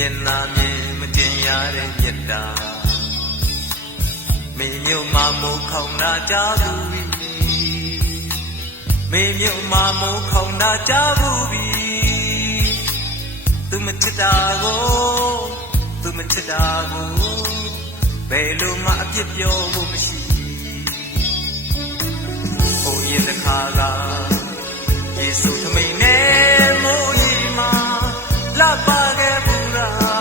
မျက်နှာမြင်မတင်ရတဲ့မြတ်တာမေမြို့မှာမိုးခေါင်တာကြားဘူးပြီမေမြို့မှာမိုးခေါင်တာကြားဘူးပြီသူမချစ်တာကိုသူမချစ်တာကိုဘယ်လိုမှအပြစ်ပြောဖို့မရှိဟိုရင်တစ်ခါကယေရှုသမိန်နဲ့မိုးကြီးမှာလှပခဲ့ဘူးလား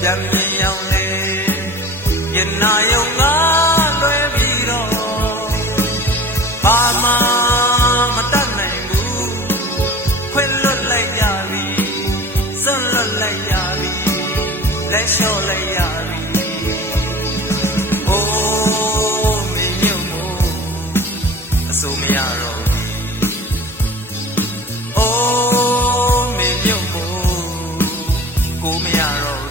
ပြန်မြင်ရောက်လေညနာယုံကလွယ်ပြီးတော့ဘာမှမတတ်နိုင်ဘူးခွင့်လွတ်လိုက်ရပြီစွန့်လွတ်လိုက်ရပြီလက်လျှော့လိုက်ရပြီအိုးမင်းညုံမို့အစိုးမရတော့အိုးမင်းညုံမို့ကိုမရတော့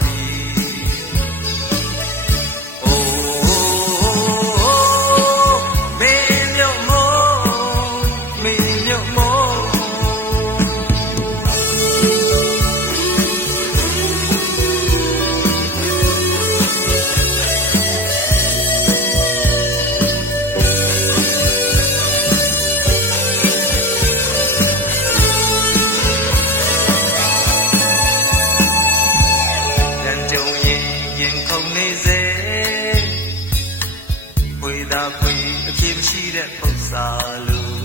အဖြစ်မရှိတဲ့ပု္ပ္ပာလို့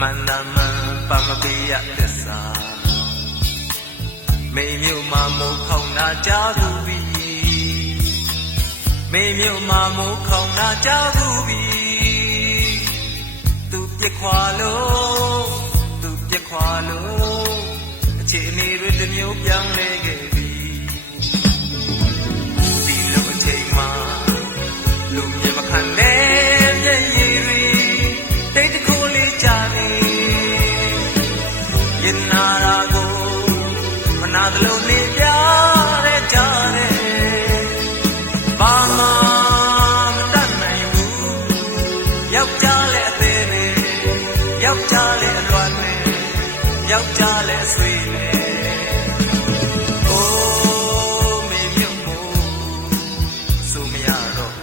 မန္တမန်ပါမပေးရတဲ့စာမေမြို့မှာမိုးခေါင်တာကြားဘူးပြီမေမြို့မှာမိုးခေါင်တာကြားဘူးပြီသူပြက်ခွာလို့သူပြက်ခွာလို့အခြေအနေတွေတစ်မျိုးပြောင်းလဲခဲ့ပြီဒီလိုအချိန်မှာလူမြင်မခံနဲ့မျက်ရည်တွေတိတ်တခုလေးကြနေရင်နာရာကိုမနာသလိုနေပြတဲ့ကြတဲ့ဘာမှမတတ်နိုင်ဘူးယောက်ျားလည်းအသေးနဲ့ယောက်ျားလည်းအလွမ်းနဲ့ယောက်ျားလည်းအဆွေနဲ့အိုးမေမြို့မို့ဆိုမရတော့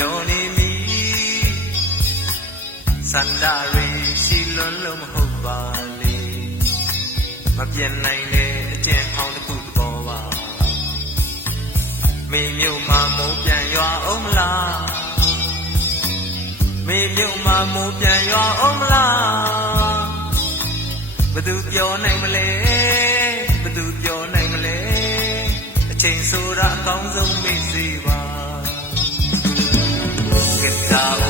မျောနေမိစန္ဒရီရှိလွန်းလို့မဟုတ်ပါလေမပြတ်နိုင်တဲ့အကျင့်ဟောင်းတစ်ခုပေါ်ပါမေမြို့မှာမိုးပြန်ရွာအောင်မလားမေမြို့မှာမိုးပြန်ရွာအောင်မလားဘယ်သူပြောနိုင်မလဲဘယ်သူပြောနိုင်မလဲအချိန်ဆိုတာအကောင်းဆုံးမေ့စေပါGet down.